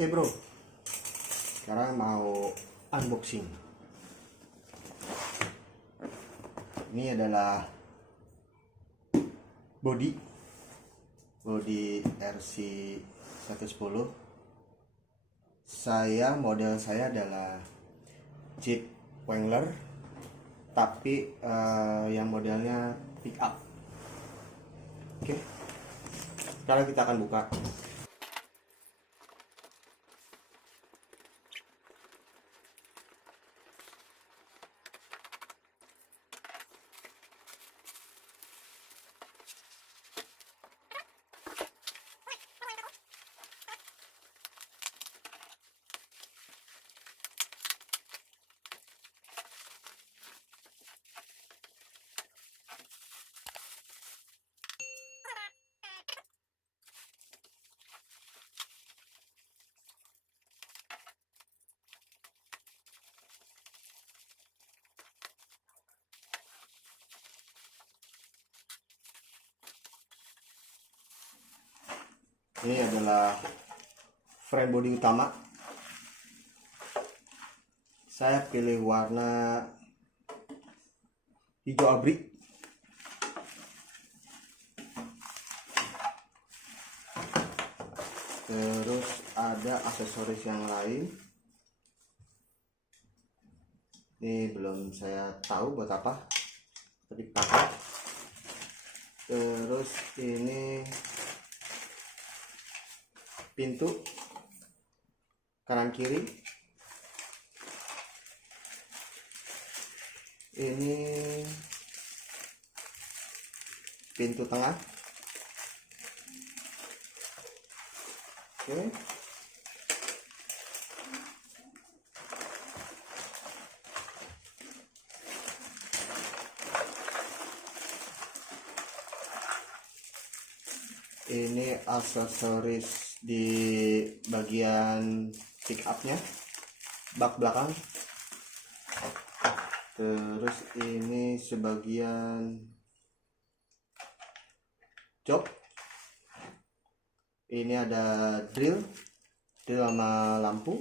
Oke bro, sekarang mau unboxing. Ini adalah body RC 110. Model saya adalah Jeep Wrangler, tapi yang modelnya pick up. Oke, sekarang kita akan buka. Ini adalah frame body utama. Saya pilih warna hijau abri. Terus ada aksesoris yang lain. Ini belum saya tahu buat apa, tapi pakai. Terus ini pintu kanan kiri. Ini pintu tengah. Oke. Ini aksesoris di bagian pick upnya, bak belakang. Terus ini sebagian jok. Ini ada drill sama lampu.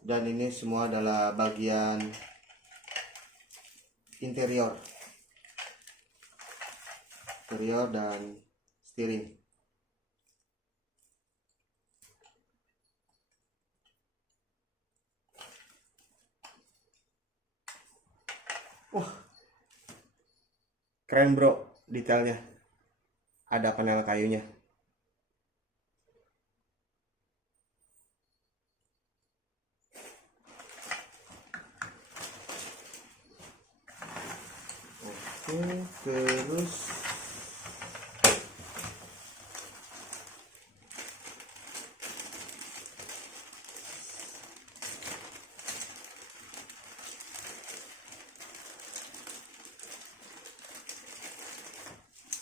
Dan ini semua adalah bagian interior dan steering. Wah, keren bro, detailnya. Ada panel kayunya. Oke, terus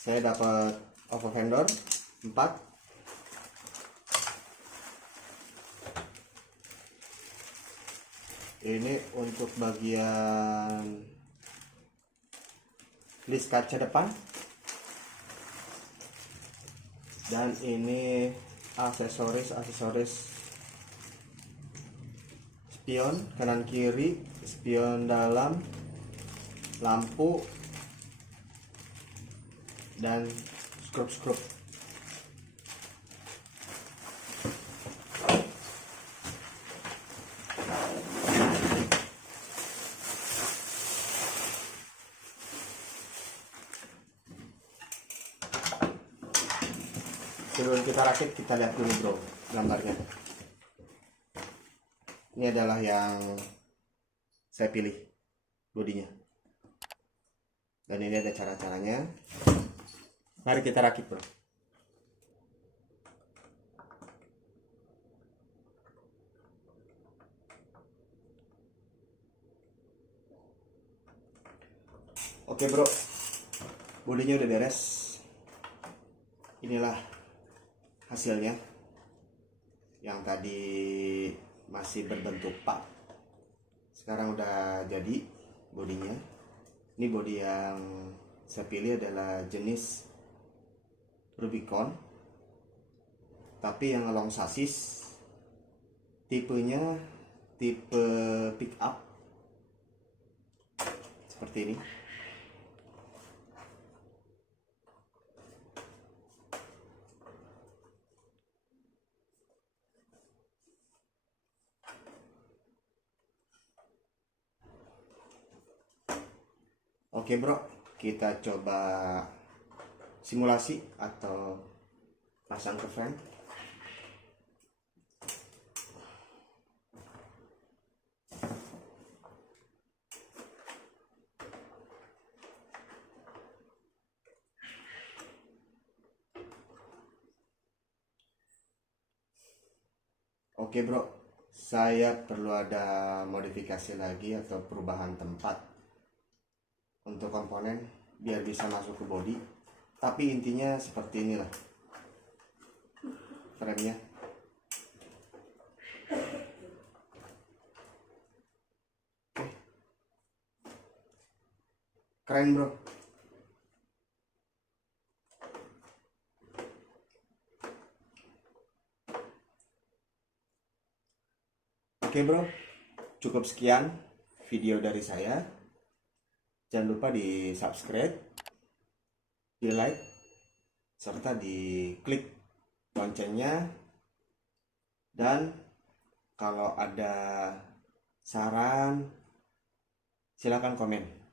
saya dapat overfender 4. Ini untuk bagian list kaca depan. Dan ini aksesoris spion kanan kiri, spion dalam, lampu, dan skrup. Sebelum kita rakit, kita lihat dulu bro gambarnya. Ini adalah yang saya pilih bodinya, dan ini ada cara-caranya. Mari kita rakit bro. Oke bro, bodinya udah beres. Inilah hasilnya. Yang tadi masih berbentuk pak, sekarang udah jadi bodinya. Ini bodi yang saya pilih adalah jenis Rubicon, tapi yang long sasis, tipenya tipe pick up seperti ini. Oke bro, kita coba simulasi atau pasang ke frame. Oke bro, saya perlu ada modifikasi lagi atau perubahan tempat untuk komponen biar bisa masuk ke body, tapi intinya seperti inilah frame-nya. Keren bro. Oke bro, cukup sekian video dari saya. Jangan lupa di subscribe, di like, serta di klik loncengnya. Dan kalau ada saran, silakan komen.